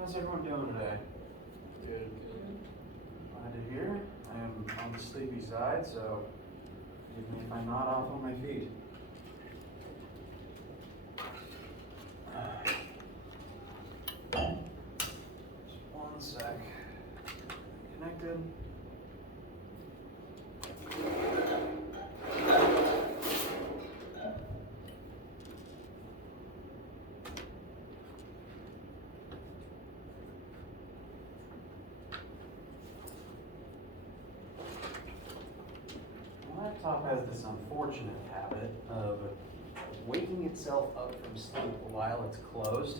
How's everyone doing today? Good. Glad to hear. I am on the sleepy side, so forgive me if I'm not off on my feet. Just one sec. Connected. My laptop has this unfortunate habit of waking itself up from sleep while it's closed.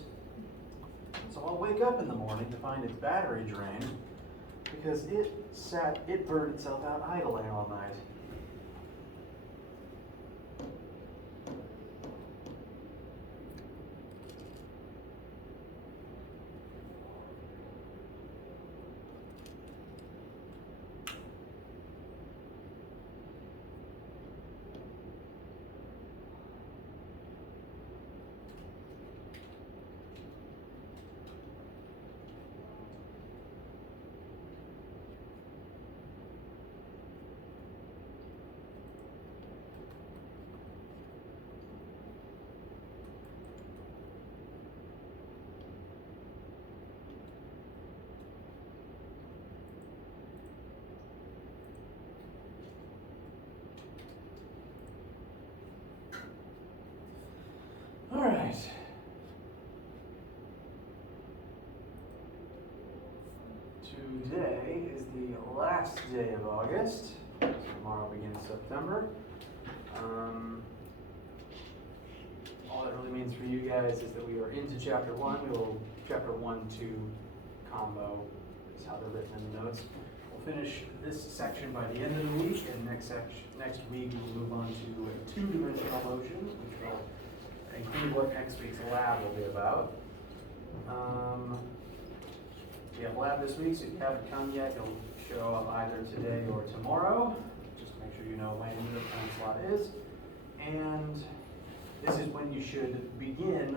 So I'll wake up in the morning to find its battery drained because it burned itself out idling all night. All right. Today is the last day of August. Tomorrow begins September. All that really means for you guys is that we are into chapter 1. Chapter 1-2 combo is how they're written in the notes. We'll finish this section by the end of the week, and next week we will move on to a two-dimensional motion, which will include what next week's lab will be about. We have lab this week, so if you haven't come yet, you'll show up either today or tomorrow, just to make sure you know when your time slot is. And this is when you should begin,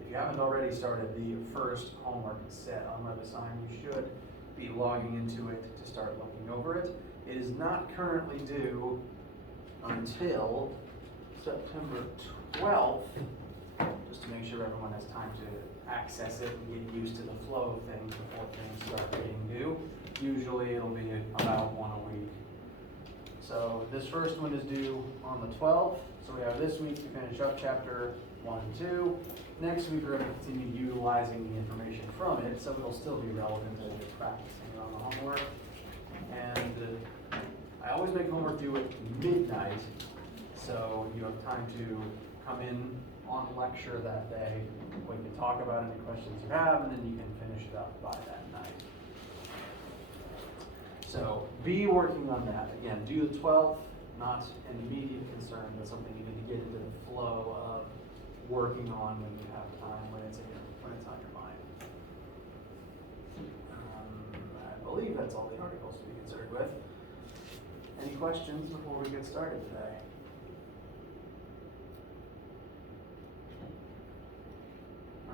if you haven't already started the first homework set on WebAssign, you should be logging into it to start looking over it. It is not currently due until September 12th, just to make sure everyone has time to access it and get used to the flow of things before things start being due. Usually it'll be about one a week. So this first one is due on the 12th, so we have this week to finish up chapter 1 and 2. Next week we're going to continue utilizing the information from it, so it'll still be relevant as you're practicing on the homework. And I always make homework due at midnight, so you have time to come in on lecture that day. We can talk about any questions you have, and then you can finish it up by that night. So be working on that. Again, do the 12th, not an immediate concern, but something you need to get into the flow of working on when you have time, when it's on your mind. I believe that's all the articles to be concerned with. Any questions before we get started today?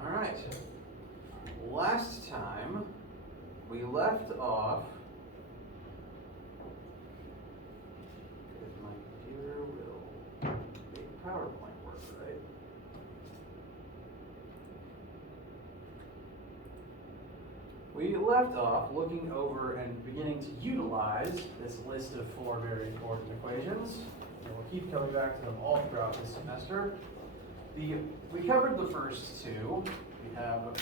All right. Last time we left off. If my computer will make PowerPoint work, right? We left off looking over and beginning to utilize this list of 4 very important equations. And we'll keep coming back to them all throughout this semester. We covered the first 2. We have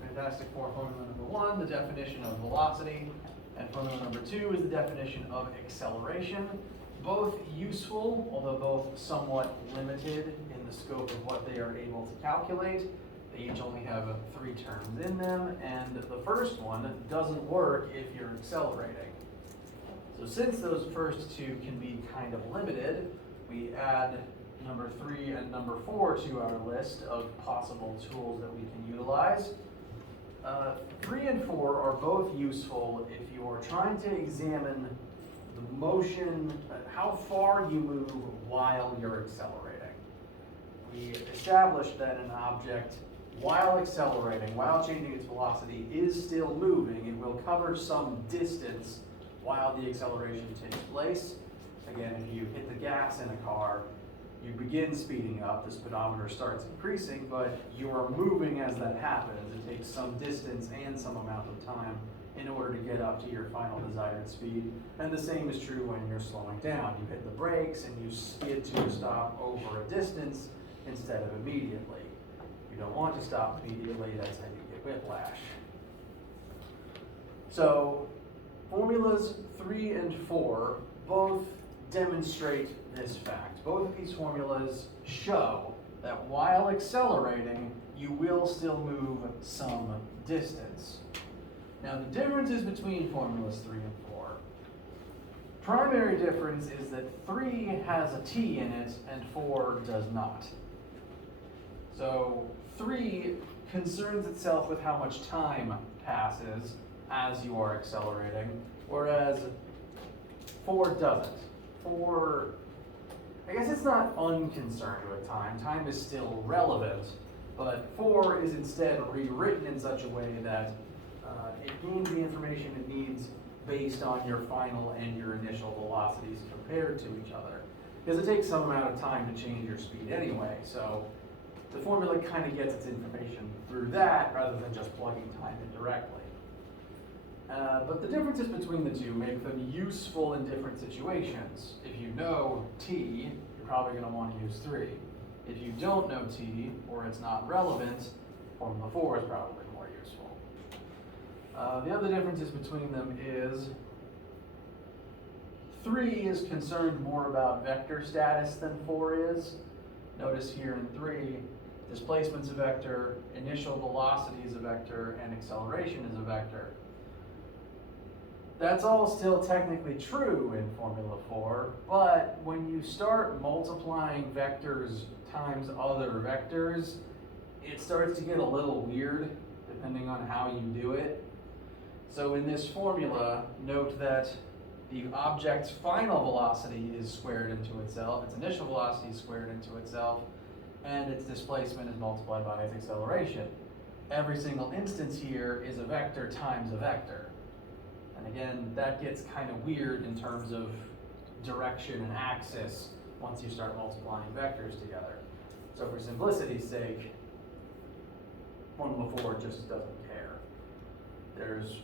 fantastic formula number 1, the definition of velocity, and formula number 2 is the definition of acceleration. Both useful, although both somewhat limited in the scope of what they are able to calculate. They each only have 3 terms in them, and the first one doesn't work if you're accelerating. So since those first 2 can be kind of limited, we add number 3 and number 4 to our list of possible tools that we can utilize. 3 and 4 are both useful if you are trying to examine the motion, how far you move while you're accelerating. We established that an object while accelerating, while changing its velocity, is still moving. It will cover some distance while the acceleration takes place. Again, if you hit the gas in a car, you begin speeding up, the speedometer starts increasing, but you are moving as that happens. It takes some distance and some amount of time in order to get up to your final desired speed. And the same is true when you're slowing down. You hit the brakes and you skid to a stop over a distance instead of immediately. You don't want to stop immediately, that's how you get whiplash. So, formulas 3 and 4 both demonstrate this fact. Both of these formulas show that while accelerating, you will still move some distance. Now, the differences between formulas 3 and 4. Primary difference is that 3 has a t in it and 4 does not. So 3 concerns itself with how much time passes as you are accelerating, whereas 4 doesn't. 4, I guess it's not unconcerned with time. Time is still relevant, but 4 is instead rewritten in such a way that it gains the information it needs based on your final and your initial velocities compared to each other. Because it takes some amount of time to change your speed anyway, so the formula kind of gets its information through that rather than just plugging time in directly. But the differences between the two make them useful in different situations. If you know t, you're probably going to want to use 3. If you don't know t, or it's not relevant, formula 4 is probably more useful. The other differences between them is 3 is concerned more about vector status than 4 is. Notice here in 3, displacement's a vector, initial velocity is a vector, and acceleration is a vector. That's all still technically true in Formula 4, but when you start multiplying vectors times other vectors, it starts to get a little weird depending on how you do it. So in this formula, note that the object's final velocity is squared into itself, its initial velocity is squared into itself, and its displacement is multiplied by its acceleration. Every single instance here is a vector times a vector. And again, that gets kind of weird in terms of direction and axis once you start multiplying vectors together. So for simplicity's sake, Formula 4 just doesn't care. There's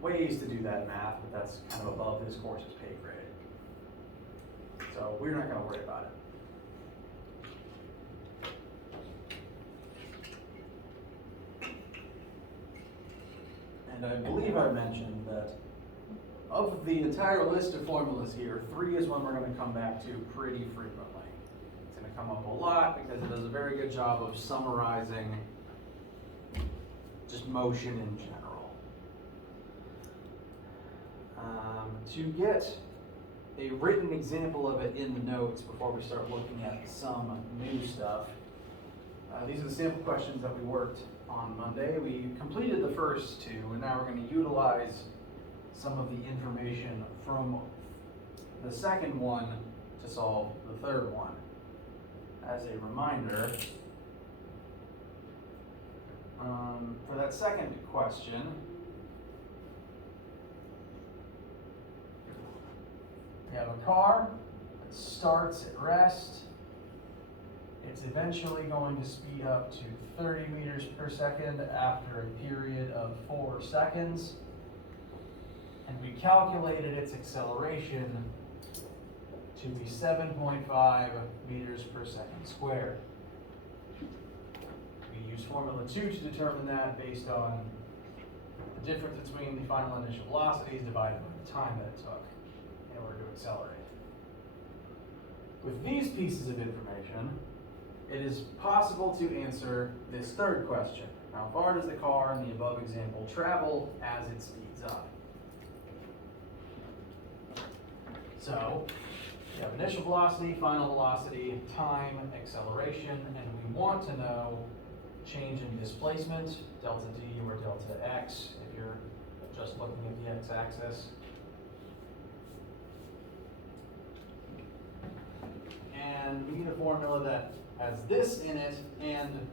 ways to do that math, but that's kind of above this course's pay grade. So we're not going to worry about it. And I believe I mentioned that of the entire list of formulas here, 3 is one we're going to come back to pretty frequently. It's going to come up a lot because it does a very good job of summarizing just motion in general. To get a written example of it in the notes before we start looking at some new stuff, these are the sample questions that we worked on Monday. We completed the first 2, and now we're going to utilize some of the information from the second one to solve the third one. As a reminder, for that second question, we have a car that starts at rest. It's eventually going to speed up to 30 meters per second after a period of 4 seconds. And we calculated its acceleration to be 7.5 meters per second squared. We use formula 2 to determine that based on the difference between the final initial velocities divided by the time that it took in order to accelerate. With these pieces of information, it is possible to answer this third question. How far does the car in the above example travel as it speeds up? So, we have initial velocity, final velocity, time, acceleration, and we want to know change in displacement, delta d or delta x, if you're just looking at the x-axis. And we need a formula that has this in it and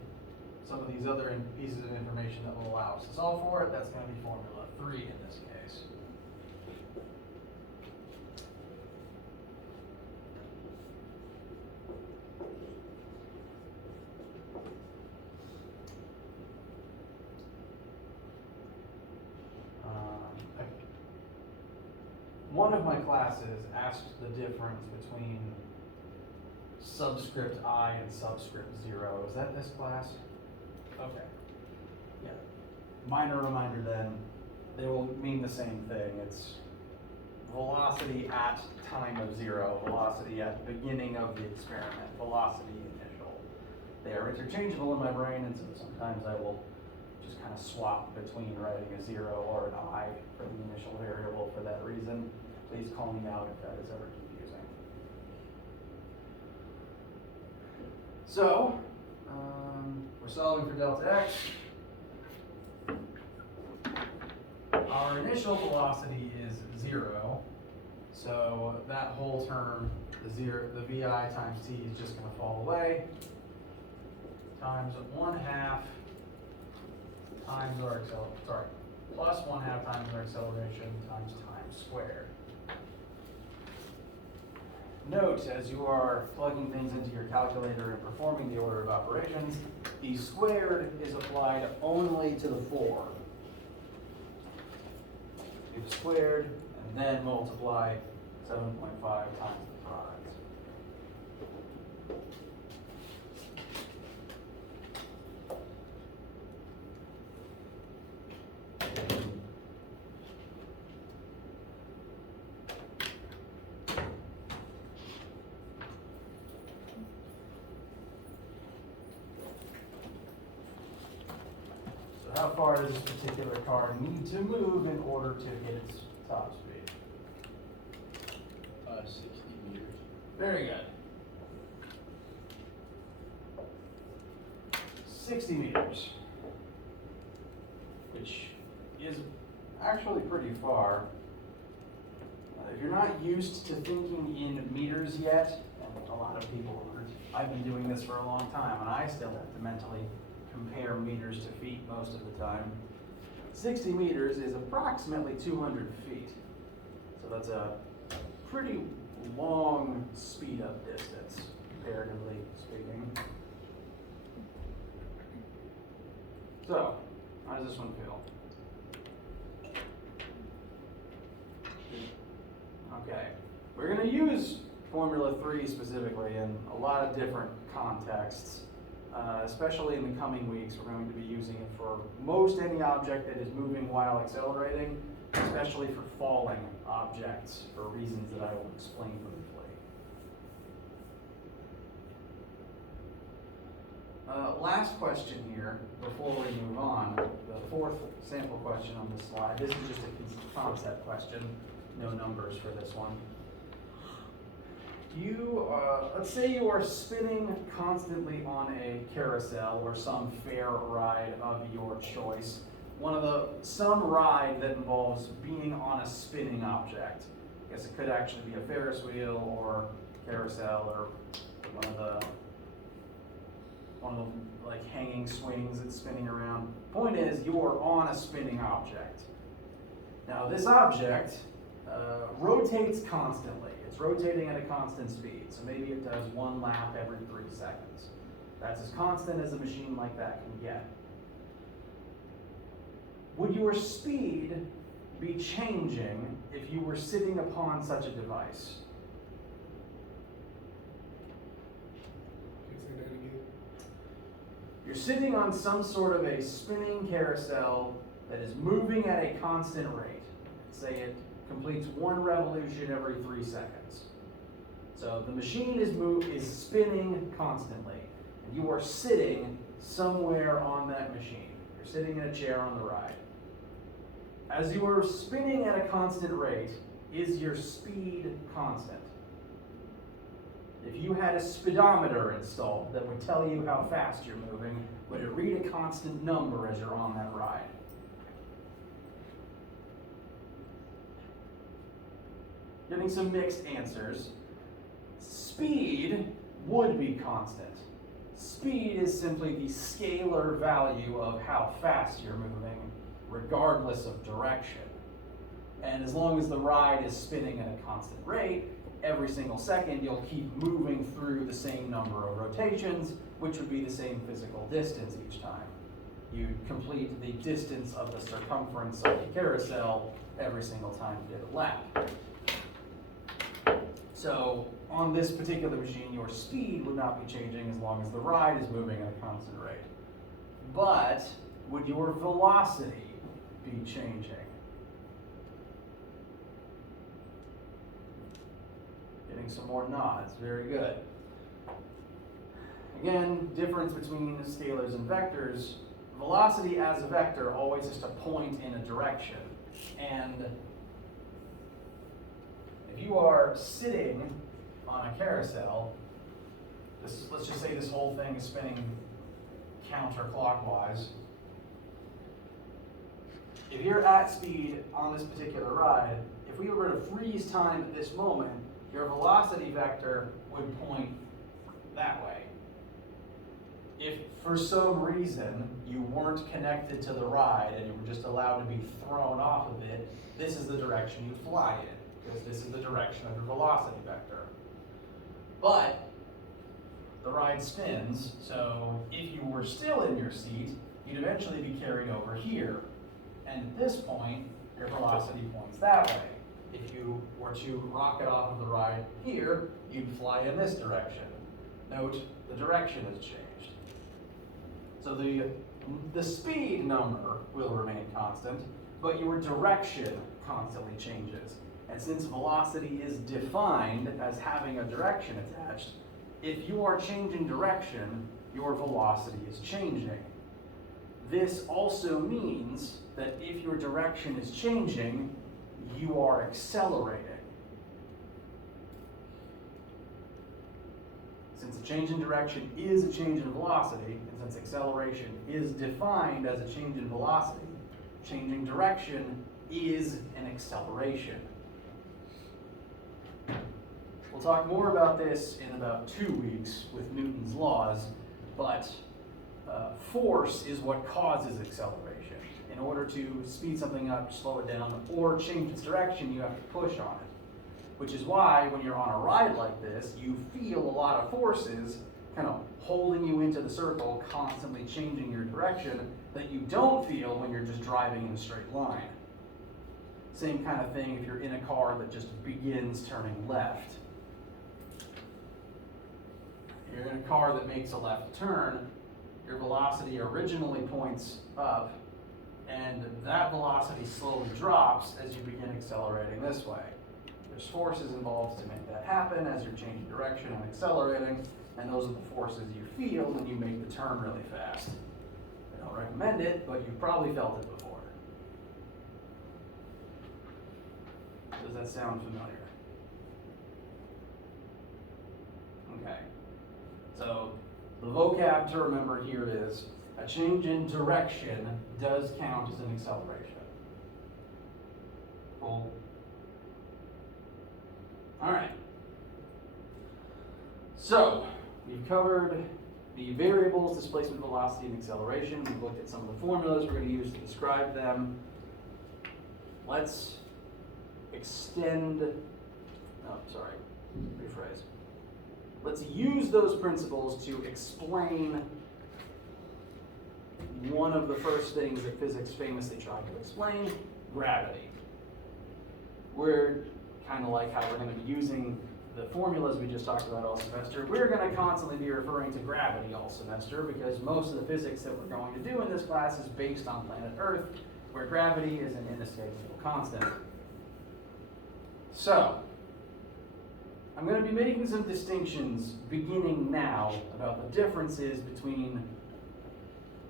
some of these other pieces of information that will allow us to solve for it. That's going to be formula 3 in this case. One of my classes asked the difference between subscript I and subscript 0. Is that this class? Okay. Yeah. Minor reminder then, they will mean the same thing. It's velocity at time of 0, velocity at the beginning of the experiment, velocity initial. They are interchangeable in my brain, and so sometimes I will just kind of swap between writing a 0 or an I for the initial variable for that reason. Please call me out if that is ever confusing. So, we're solving for delta x. Our initial velocity is 0, so that whole term, the VI times t is just going to fall away, times 1/2 times our plus 1/2 times our acceleration times time squared. Note, as you are plugging things into your calculator and performing the order of operations, the squared is applied only to the 4. Do the squared, and then multiply 7.5 times the prize. How far does this particular car need to move in order to hit its top speed? 60 meters. Very good. 60 meters, which is actually pretty far. If you're not used to thinking in meters yet, and a lot of people aren't, I've been doing this for a long time, and I still have to mentally compare meters to feet most of the time. 60 meters is approximately 200 feet. So that's a pretty long speed up distance, comparatively speaking. So, how does this one feel? Okay, we're going to use Formula 3 specifically in a lot of different contexts. Especially in the coming weeks, we're going to be using it for most any object that is moving while accelerating, especially for falling objects for reasons that I will explain briefly. Last question here, before we move on, the 4th sample question on this slide. This is just a concept question, no numbers for this one. Let's say you are spinning constantly on a carousel or some fair ride of your choice. Some ride that involves being on a spinning object. I guess it could actually be a Ferris wheel or carousel or one of the like hanging swings that's spinning around. Point is, you are on a spinning object. Now this object rotates constantly. It's rotating at a constant speed, so maybe it does 1 lap every 3 seconds. That's as constant as a machine like that can get. Would your speed be changing if you were sitting upon such a device? You're sitting on some sort of a spinning carousel that is moving at a constant rate. Say it completes 1 revolution every 3 seconds. So the machine is spinning constantly, and you are sitting somewhere on that machine. You're sitting in a chair on the ride. As you are spinning at a constant rate, is your speed constant? If you had a speedometer installed that would tell you how fast you're moving, would it read a constant number as you're on that ride? Getting some mixed answers. Speed would be constant. Speed is simply the scalar value of how fast you're moving, regardless of direction. And as long as the ride is spinning at a constant rate, every single second you'll keep moving through the same number of rotations, which would be the same physical distance each time. You complete the distance of the circumference of the carousel every single time you did a lap. So on this particular machine, your speed would not be changing as long as the ride is moving at a constant rate. But would your velocity be changing? Getting some more nods, very good. Again, difference between scalars and vectors. Velocity as a vector always has to point in a direction. And if you are sitting on a carousel, let's just say this whole thing is spinning counterclockwise. If you're at speed on this particular ride, if we were to freeze time at this moment, your velocity vector would point that way. If for some reason you weren't connected to the ride and you were just allowed to be thrown off of it, this is the direction you fly in, because this is the direction of your velocity vector. But the ride spins, so if you were still in your seat, you'd eventually be carried over here. And at this point, your velocity points that way. If you were to rocket off of the ride here, you'd fly in this direction. Note, the direction has changed. So the speed number will remain constant, but your direction constantly changes. And since velocity is defined as having a direction attached, if you are changing direction, your velocity is changing. This also means that if your direction is changing, you are accelerating. Since a change in direction is a change in velocity, and since acceleration is defined as a change in velocity, changing direction is an acceleration. We'll talk more about this in about 2 weeks with Newton's laws, but force is what causes acceleration. In order to speed something up, slow it down, or change its direction, you have to push on it. Which is why when you're on a ride like this, you feel a lot of forces kind of holding you into the circle, constantly changing your direction, that you don't feel when you're just driving in a straight line. Same kind of thing if you're in a car that just begins turning left. If you're in a car that makes a left turn, your velocity originally points up, and that velocity slowly drops as you begin accelerating this way. There's forces involved to make that happen as you're changing direction and accelerating, and those are the forces you feel when you make the turn really fast. I don't recommend it, but you've probably felt it before. Does that sound familiar? Okay. So the vocab to remember here is a change in direction does count as an acceleration. Cool. All right. So we've covered the variables, displacement, velocity, and acceleration. We've looked at some of the formulas we're going to use to describe them. Let's rephrase. Let's use those principles to explain one of the first things that physics famously tried to explain, gravity. We're kind of like how we're going to be using the formulas we just talked about all semester. We're going to constantly be referring to gravity all semester because most of the physics that we're going to do in this class is based on planet Earth, where gravity is an inescapable constant. So, I'm going to be making some distinctions beginning now about the differences between,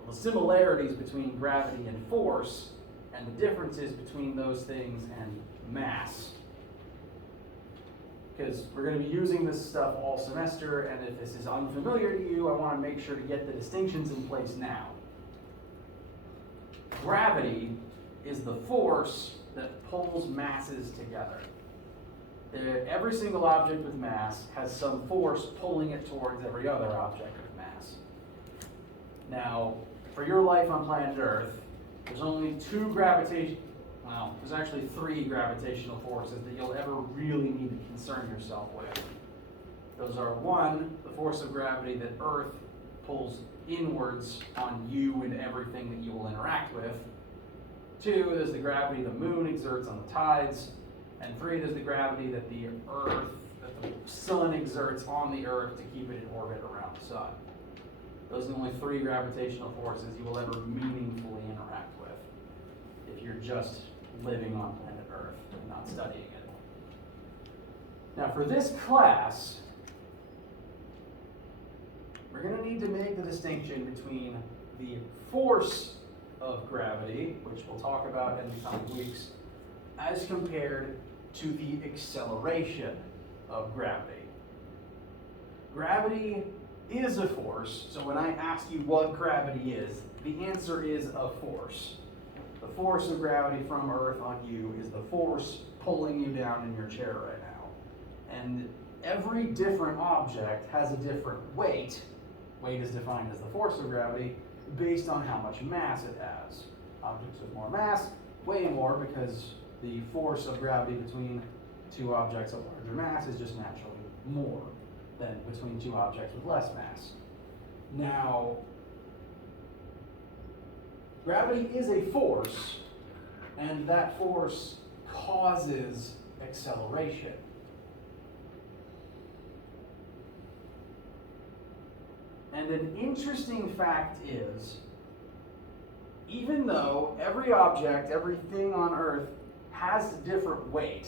the similarities between gravity and force, and the differences between those things and mass. Because we're going to be using this stuff all semester, and if this is unfamiliar to you, I want to make sure to get the distinctions in place now. Gravity is the force that pulls masses together. Every single object with mass has some force pulling it towards every other object with mass. Now, for your life on planet Earth, there's only there's actually 3 gravitational forces that you'll ever really need to concern yourself with. Those are 1, the force of gravity that Earth pulls inwards on you and everything that you will interact with. 2, there's the gravity the moon exerts on the tides. And 3, there's the gravity that the sun exerts on the Earth to keep it in orbit around the sun. Those are the only 3 gravitational forces you will ever meaningfully interact with if you're just living on planet Earth and not studying it. Now for this class, we're going to need to make the distinction between the force of gravity, which we'll talk about in the coming weeks, as compared to the acceleration of gravity. Gravity is a force, so when I ask you what gravity is, the answer is a force. The force of gravity from Earth on you is the force pulling you down in your chair right now. And every different object has a different weight. Weight is defined as the force of gravity based on how much mass it has. Objects with more mass weigh more because the force of gravity between 2 objects of larger mass is just naturally more than between 2 objects with less mass. Now, gravity is a force, and that force causes acceleration. And an interesting fact is, even though every object, everything on Earth has a different weight,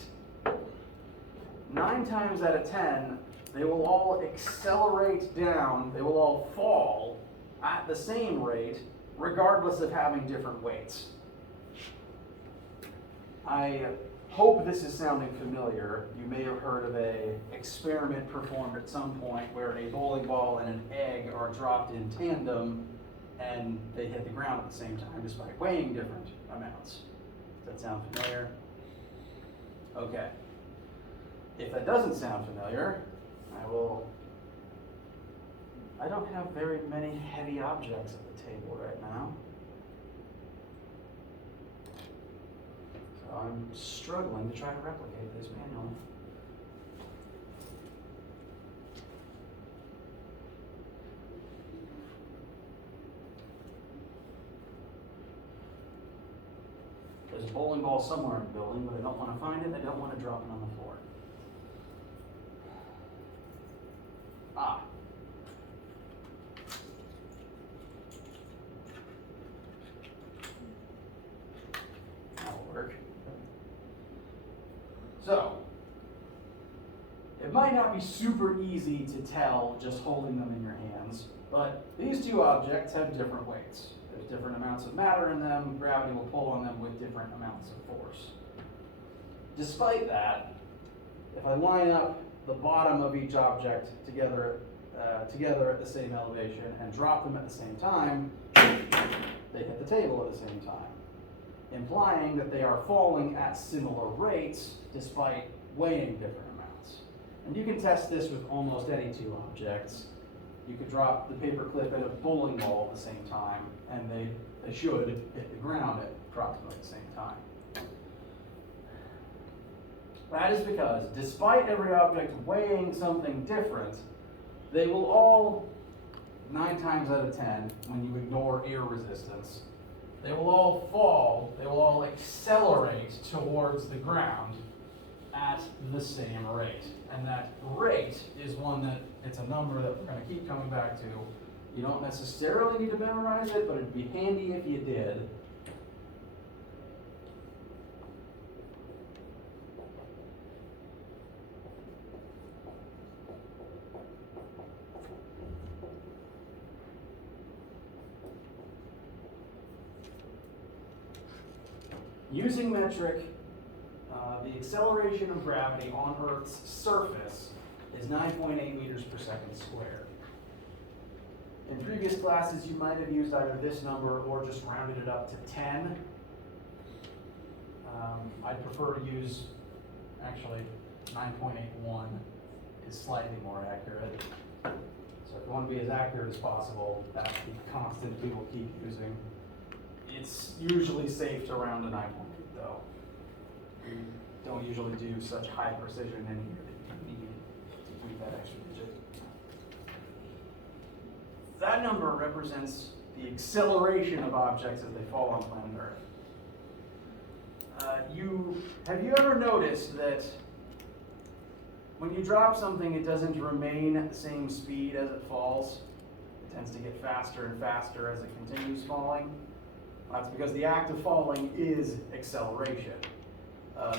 9 times out of 10, they will all accelerate down, they will all fall at the same rate, regardless of having different weights. I hope this is sounding familiar. You may have heard of an experiment performed at some point where a bowling ball and an egg are dropped in tandem and they hit the ground at the same time despite weighing different amounts. Does that sound familiar? Okay. If that doesn't sound familiar, I don't have very many heavy objects at the table right now. So I'm struggling to try to replicate this manually. There's a bowling ball somewhere in the building, but I don't want to find it. I don't want to drop it on the floor. Ah. That'll work. So, it might not be super easy to tell just holding them in your hands, but these 2 objects have different weights. There's different amounts of matter in them. Gravity will pull on them with different amounts of force. Despite that, if I line up the bottom of each object together at the same elevation and drop them at the same time, they hit the table at the same time, implying that they are falling at similar rates despite weighing different amounts. And you can test this with almost any 2 objects. You could drop the paper clip and a bowling ball at the same time, and they should hit the ground at approximately the same time. That is because, despite every object weighing something different, they will all, 9 times out of 10, when you ignore air resistance, they will all fall, they will all accelerate towards the ground at the same rate. And that rate is one that, it's a number that we're going to keep coming back to. You don't necessarily need to memorize it, but it'd be handy if you did. Using metric, the acceleration of gravity on Earth's surface is 9.8 meters per second squared. In previous classes, you might have used either this number or just rounded it up to 10. I'd prefer to use, actually, 9.81 is slightly more accurate. So if you want to be as accurate as possible, that's the constant we will keep using. It's usually safe to round to 9.8 though. We don't usually do such high precision in here that you need to do that extra digit. That number represents the acceleration of objects as they fall on planet Earth. Have you ever noticed that when you drop something, it doesn't remain at the same speed as it falls? It tends to get faster and faster as it continues falling. That's because the act of falling is acceleration.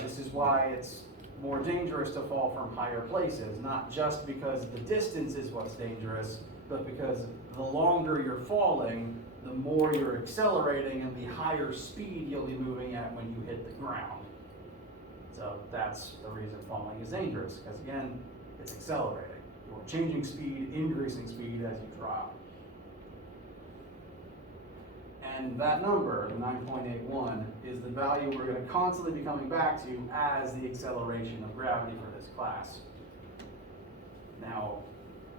This is why it's more dangerous to fall from higher places, not just because the distance is what's dangerous, but because the longer you're falling, the more you're accelerating and the higher speed you'll be moving at when you hit the ground. So that's the reason falling is dangerous, because again, it's accelerating. You're changing speed, increasing speed as you drop. And that number, the 9.81, is the value we're going to constantly be coming back to as the acceleration of gravity for this class. Now,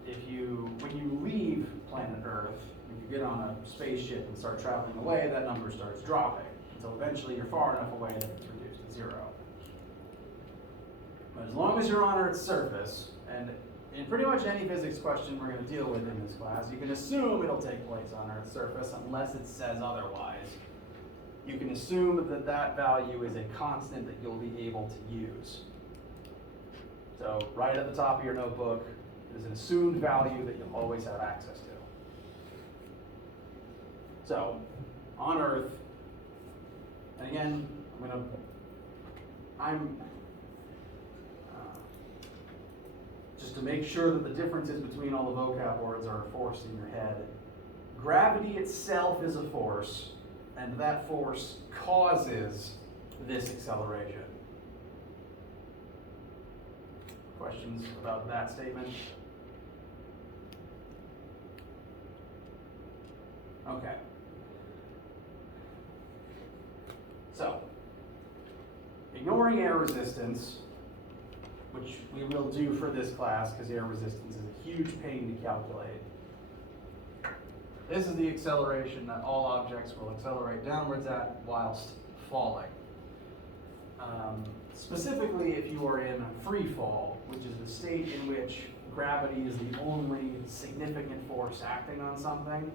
when you leave planet Earth, if you get on a spaceship and start traveling away, that number starts dropping until eventually you're far enough away that it's reduced to 0. But as long as you're on Earth's surface, and in pretty much any physics question we're going to deal with in this class, you can assume it'll take place on Earth's surface unless it says otherwise. You can assume that that value is a constant that you'll be able to use. So right at the top of your notebook is an assumed value that you'll always have access to. So on Earth, and again, just to make sure that the differences between all the vocab words are forced in your head. Gravity itself is a force, and that force causes this acceleration. Questions about that statement? Okay. So, ignoring air resistance, which we will do for this class because air resistance is a huge pain to calculate. This is the acceleration that all objects will accelerate downwards at whilst falling. Specifically, if you are in free fall, which is the state in which gravity is the only significant force acting on something.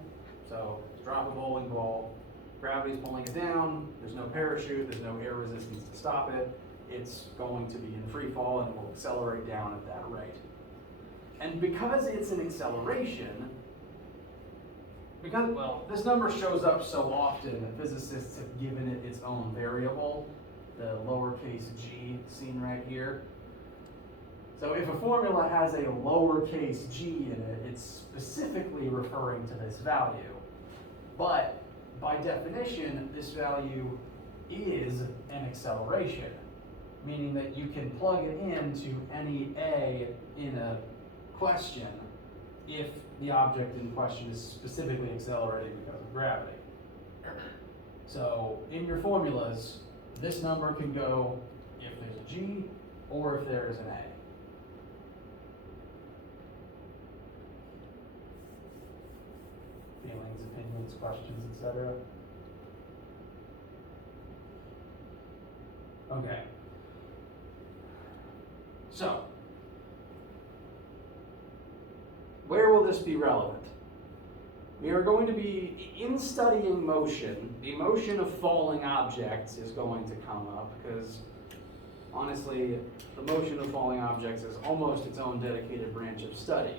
So, drop a bowling ball, gravity is pulling it down, there's no parachute, there's no air resistance to stop it. It's going to be in free fall and it will accelerate down at that rate. And because it's an acceleration, this number shows up so often that physicists have given it its own variable, the lowercase g seen right here. So if a formula has a lowercase g in it, it's specifically referring to this value. But by definition, this value is an acceleration, meaning that you can plug it into any A in a question if the object in question is specifically accelerating because of gravity. So in your formulas, this number can go if there's a G or if there is an A. Feelings, opinions, questions, etc. Okay. So, where will this be relevant? We are going to be, in studying motion, the motion of falling objects is going to come up because, honestly, the motion of falling objects is almost its own dedicated branch of study,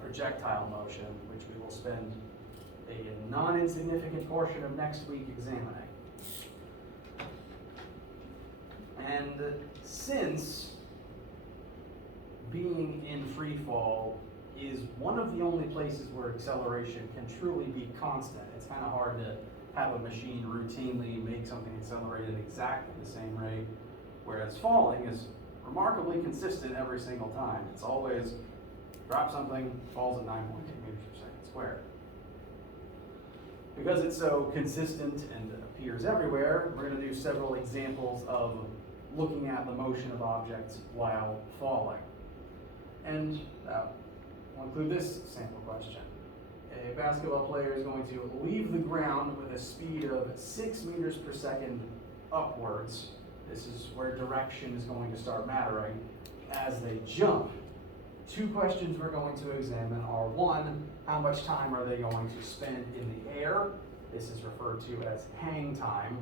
projectile motion, which we will spend a non-insignificant portion of next week examining. And since being in free fall is one of the only places where acceleration can truly be constant, it's kind of hard to have a machine routinely make something accelerate at exactly the same rate, whereas falling is remarkably consistent every single time. It's always drop something, falls at 9.8 meters per second squared. Because it's so consistent and appears everywhere, we're going to do several examples of looking at the motion of objects while falling. And We'll include this sample question. A basketball player is going to leave the ground with a speed of 6 meters per second upwards. This is where direction is going to start mattering as they jump. Two questions we're going to examine are: one, how much time are they going to spend in the air? This is referred to as hang time.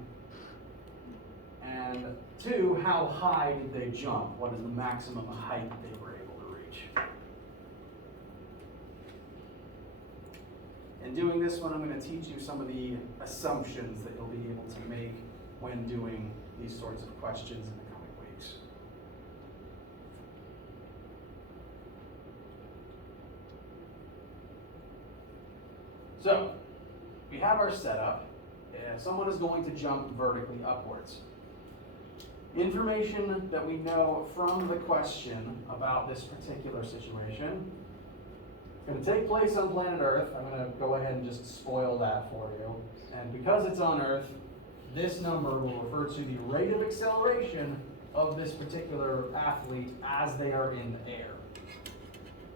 And two, how high did they jump? What is the maximum height they were able to reach? In doing this one, I'm going to teach you some of the assumptions that you'll be able to make when doing these sorts of questions in the coming weeks. So, we have our setup. Someone is going to jump vertically upwards. Information that we know from the question about this particular situation is going to take place on planet Earth. I'm going to go ahead and just spoil that for you. And because it's on Earth, this number will refer to the rate of acceleration of this particular athlete as they are in the air.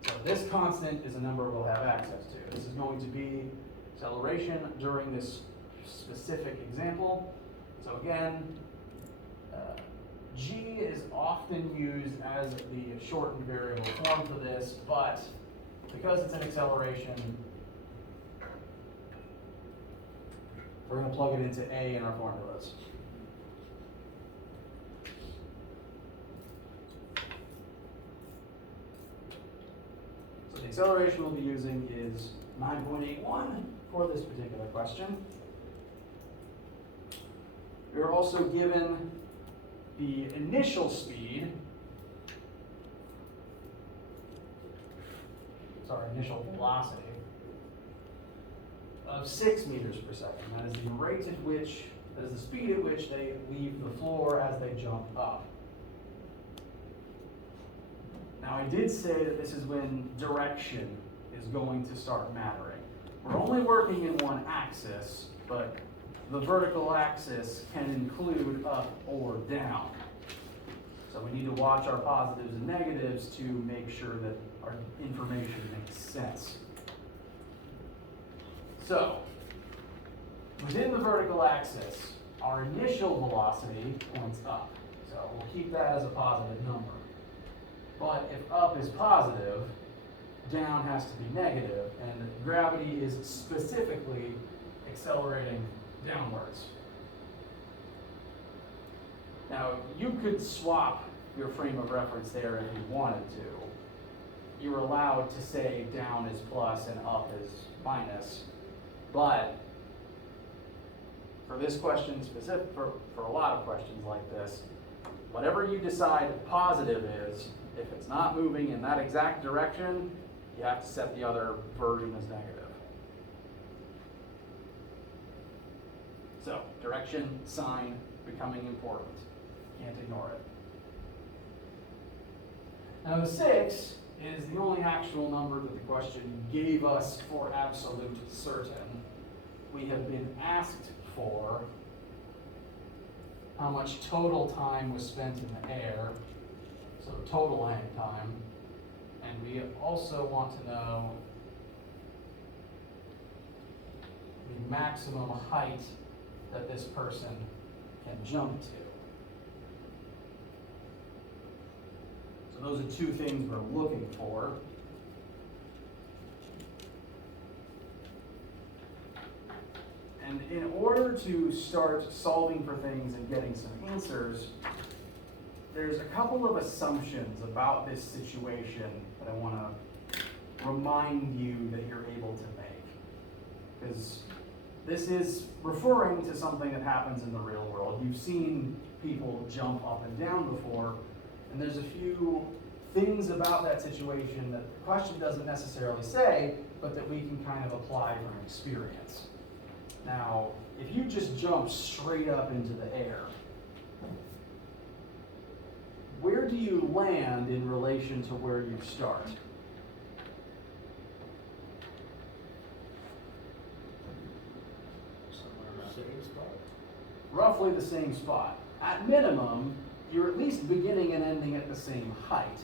So this constant is a number we'll have access to. This is going to be acceleration during this specific example. So again, G is often used as the shortened variable form for this, but because it's an acceleration, we're going to plug it into A in our formulas. So the acceleration we'll be using is 9.81 for this particular question. We're also given the initial speed, initial velocity, of 6 meters per second. That is the rate at which, that is the speed at which they leave the floor as they jump up. Now I did say that this is when direction is going to start mattering. We're only working in one axis, but the vertical axis can include up or down. So we need to watch our positives and negatives to make sure that our information makes sense. So, within the vertical axis, our initial velocity points up. So we'll keep that as a positive number. But if up is positive, down has to be negative, and gravity is specifically accelerating downwards. Now, you could swap your frame of reference there if you wanted to. You're allowed to say down is plus and up is minus, but for this question specific, for a lot of questions like this, whatever you decide positive is, if it's not moving in that exact direction, you have to set the other version as negative. So, direction, sign, becoming important. Can't ignore it. Now the 6 is the only actual number that the question gave us for absolute certain. We have been asked for how much total time was spent in the air, so total hang time, and we also want to know the maximum height that this person can jump to. So those are two things we're looking for. And in order to start solving for things and getting some answers, there's a couple of assumptions about this situation that I want to remind you that you're able to make. Because this is referring to something that happens in the real world. You've seen people jump up and down before, and there's a few things about that situation that the question doesn't necessarily say, but that we can kind of apply from experience. Now, if you just jump straight up into the air, where do you land in relation to where you start? Somewhere around the same spot. Roughly the same spot. At minimum, you're at least beginning and ending at the same height.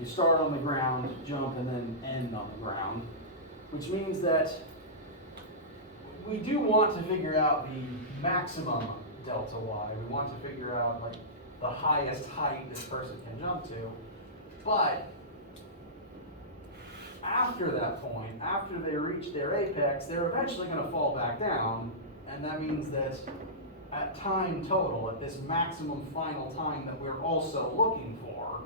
You start on the ground, jump, and then end on the ground, which means that we do want to figure out the maximum delta y. We want to figure out like the highest height this person can jump to. But after that point, after they reach their apex, they're eventually going to fall back down, and that means that at time total, at this maximum final time that we're also looking for,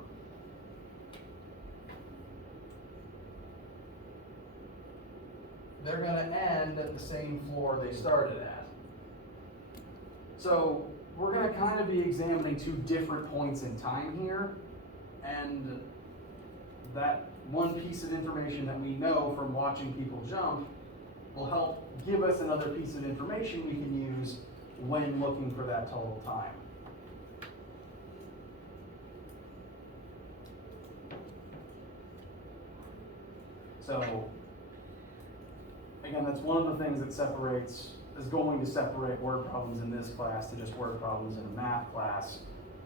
they're going to end at the same floor they started at. So we're going to kind of be examining two different points in time here, and that one piece of information that we know from watching people jump will help give us another piece of information we can use when looking for that total time. So, again, that's one of the things that is going to separate word problems in this class to just word problems in a math class.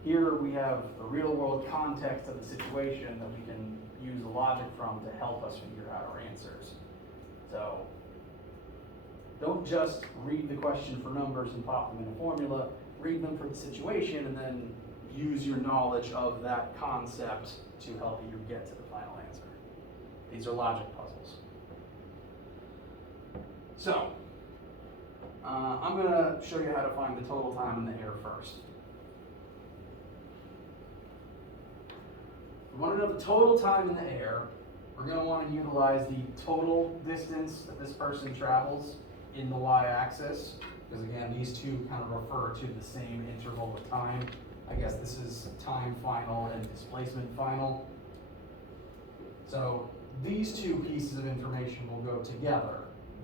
Here we have the real world context of the situation that we can use the logic from to help us figure out our answers. So don't just read the question for numbers and pop them in a formula, read them for the situation and then use your knowledge of that concept to help you get to the final answer. These are logic puzzles. So, I'm going to show you how to find the total time in the air first. We want to know the total time in the air. We're going to want to utilize the total distance that this person travels in the y-axis, because again, these two kind of refer to the same interval of time. I guess this is time final and displacement final. So these two pieces of information will go together.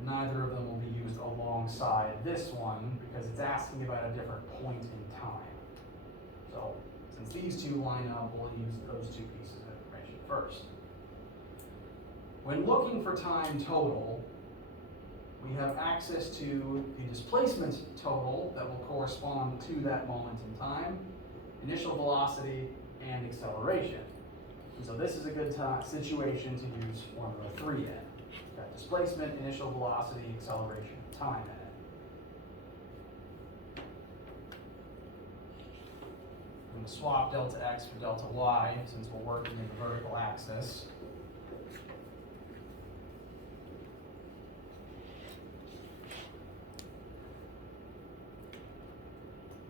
Neither of them will be used alongside this one because it's asking about a different point in time. So since these two line up, we'll use those two pieces of information first. When looking for time total, we have access to the displacement total that will correspond to that moment in time, initial velocity, and acceleration. And so this is a good situation to use formula 3 in. Got displacement, initial velocity, acceleration, time in it. I'm going to swap delta x for delta y since we're working in the vertical axis.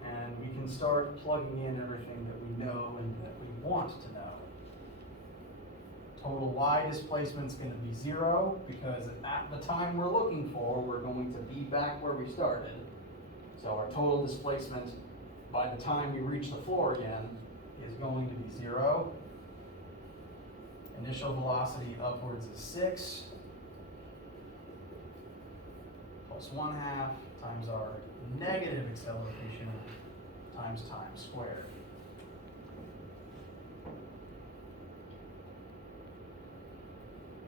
And we can start plugging in everything that we know and that we want to know. Total y displacement is going to be 0 because at the time we're looking for, we're going to be back where we started. So our total displacement by the time we reach the floor again is going to be 0. Initial velocity upwards is 6 plus 1/2 times our negative acceleration times time squared.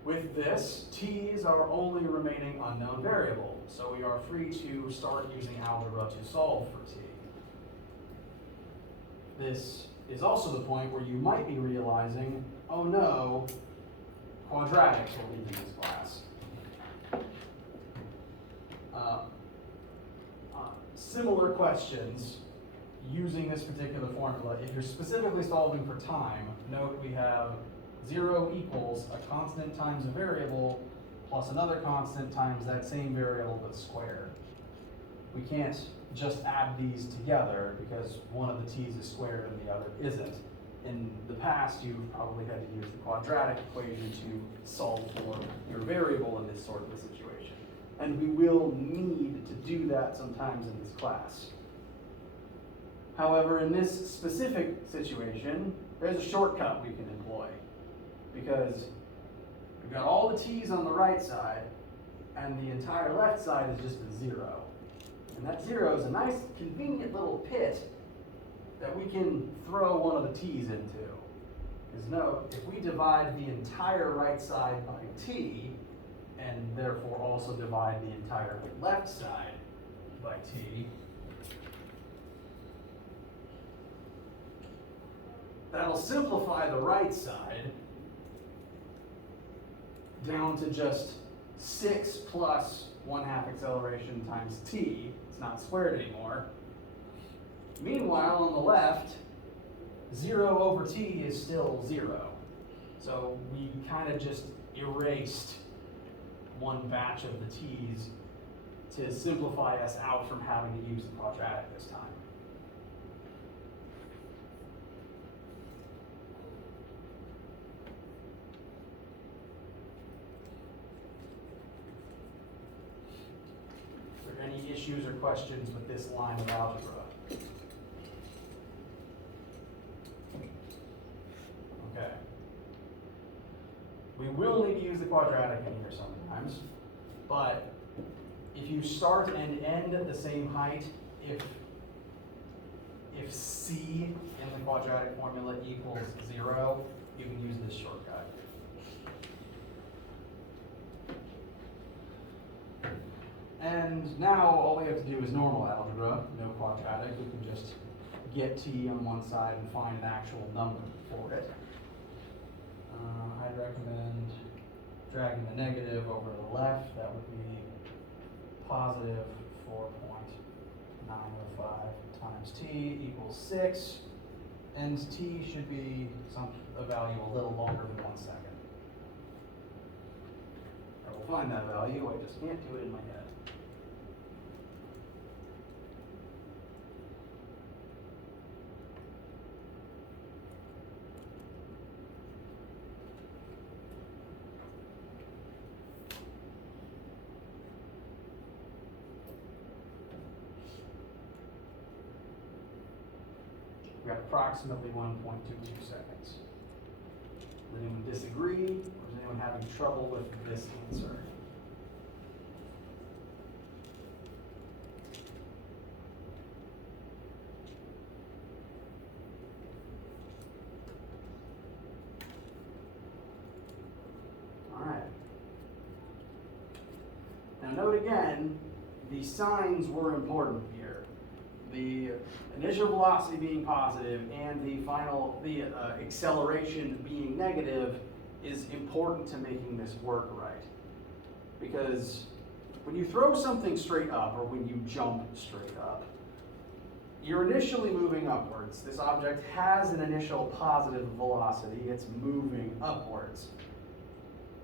With this, t is our only remaining unknown variable, so we are free to start using algebra to solve for t. This is also the point where you might be realizing, oh no, quadratics will be in this class. Similar questions using this particular formula. If you're specifically solving for time, note we have 0 equals a constant times a variable plus another constant times that same variable but squared. We can't just add these together because one of the t's is squared and the other isn't. In the past, you've probably had to use the quadratic equation to solve for your variable in this sort of a situation. And we will need to do that sometimes in this class. However, in this specific situation, there's a shortcut we can employ because we've got all the t's on the right side and the entire left side is just a 0. And that 0 is a nice, convenient little pit that we can throw one of the t's into. Because note, if we divide the entire right side by t, and therefore also divide the entire left side by t, that'll simplify the right side, down to just 6 plus 1/2 acceleration times t. It's not squared anymore. Meanwhile, on the left, 0 over t is still 0. So we kind of just erased one batch of the t's to simplify us out from having to use the quadratic this time. Are there any issues or questions with this line of algebra? Okay. We will need to use the quadratic in here sometimes, but if you start and end at the same height, if c in the quadratic formula equals 0, you can use this shortcut. And now all we have to do is normal algebra, no quadratic. We can just get t on one side and find an actual number for it. I'd recommend dragging the negative over to the left. That would be positive 4.905 times t equals 6. And t should be a value a little longer than 1 second. I will find that value, I just can't do it in my head. We got approximately 1.22 seconds. Does anyone disagree, or is anyone having trouble with this answer? All right. Now note again, the signs were important here. The initial velocity being positive and the acceleration being negative is important to making this work right. Because when you throw something straight up, or when you jump straight up, you're initially moving upwards. This object has an initial positive velocity, it's moving upwards.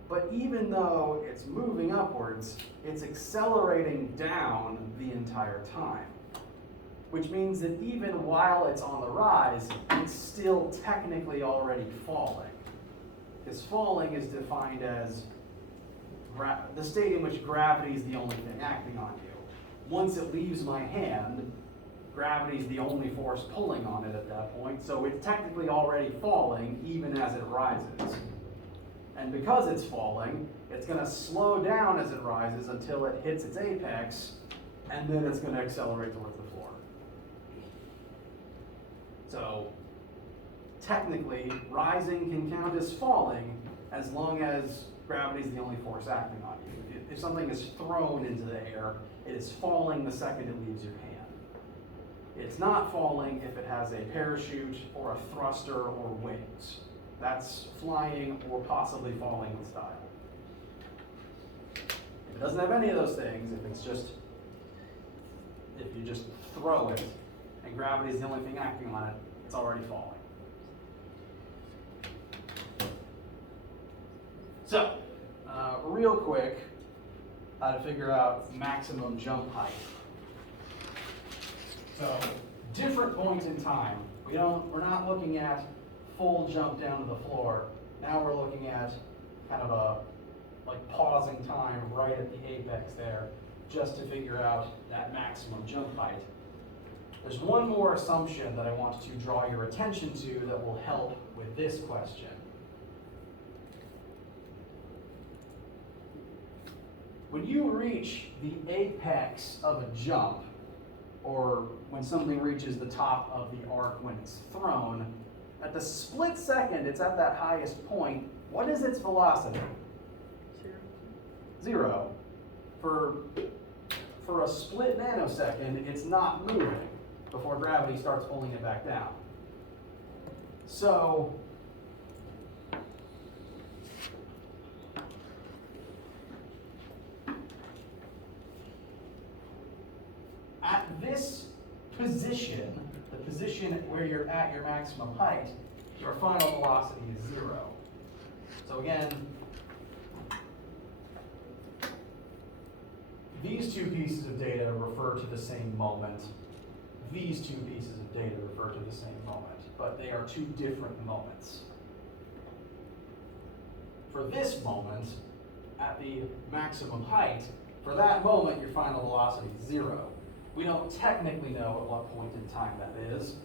But even though it's moving upwards, it's accelerating down the entire time. Which means that even while it's on the rise, it's still technically already falling. Because falling is defined as the state in which gravity is the only thing acting on you. Once it leaves my hand, gravity is the only force pulling on it at that point, so it's technically already falling even as it rises. And because it's falling, it's going to slow down as it rises until it hits its apex, and then it's going to accelerate towards the floor. So technically, rising can count as falling as long as gravity is the only force acting on you. If something is thrown into the air, it is falling the second it leaves your hand. It's not falling if it has a parachute or a thruster or wings. That's flying or possibly falling with style. If it doesn't have any of those things, if you just throw it and gravity is the only thing acting on it, it's already falling. So, real quick, how to figure out maximum jump height. So, different points in time. We're not looking at full jump down to the floor. Now we're looking at kind of a pausing time right at the apex there, just to figure out that maximum jump height. There's one more assumption that I want to draw your attention to that will help with this question. When you reach the apex of a jump, or when something reaches the top of the arc when it's thrown, at the split second it's at that highest point, what is its velocity? 0. For a split nanosecond, it's not moving before gravity starts pulling it back down. So, at this position, the position where you're at your maximum height, your final velocity is 0. So again, these two pieces of data refer to the same moment. These two pieces of data refer to the same moment, but they are two different moments. For this moment, at the maximum height, for that moment, your final velocity is 0. We don't technically know at what point in time that is,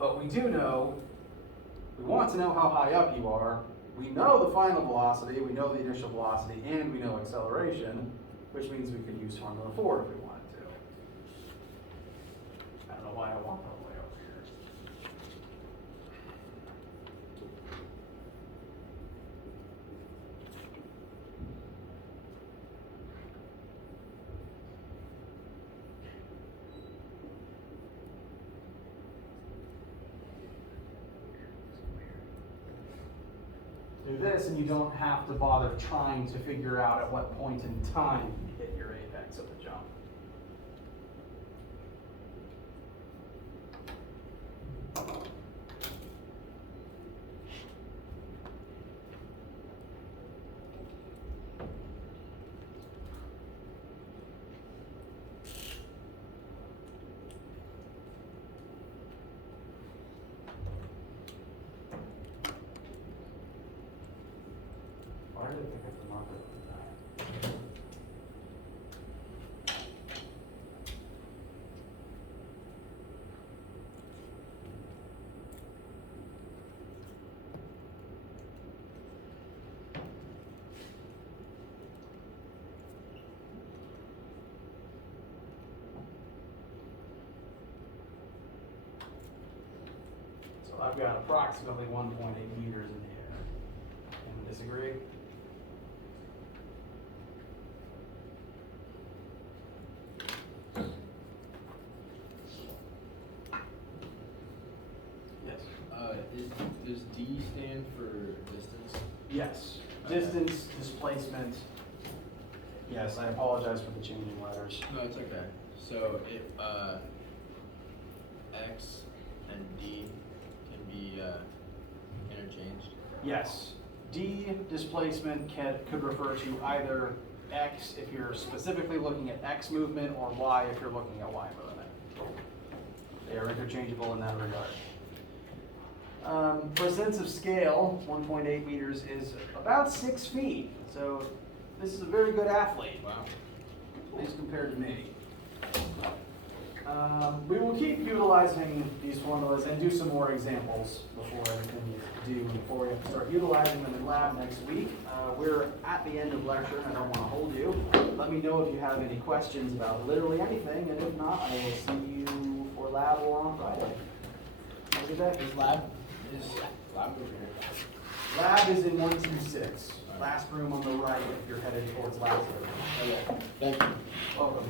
but we do know, we want to know how high up you are. We know the final velocity, we know the initial velocity, and we know acceleration, which means we could use Formula 4 if we wanted to. I don't know why I walked all the way over here. Do this and you don't have to bother trying to figure out at what point in time you hit your apex of the jump. Why did I pick up the marker like that? So I've got approximately 1.8 meters in the air. Anyone disagree? Does D stand for distance? Yes. Okay. Distance, displacement. Yes, I apologize for the changing letters. No, it's okay. So it X and D can be interchanged. Yes. D displacement could refer to either X if you're specifically looking at X movement or Y if you're looking at Y movement. They are interchangeable in that regard. For a sense of scale, 1.8 meters is about 6 feet. So this is a very good athlete. Wow. At least compared to me. We will keep utilizing these formulas and do some more examples before we have to start utilizing them in lab next week. We're at the end of lecture and I don't want to hold you. Let me know if you have any questions about literally anything, and if not, I will see you for lab or on Friday. Have a good day. Is lab over here? Lab is in 126. Last room on the right if you're headed towards lab. Okay. Thank you. Welcome.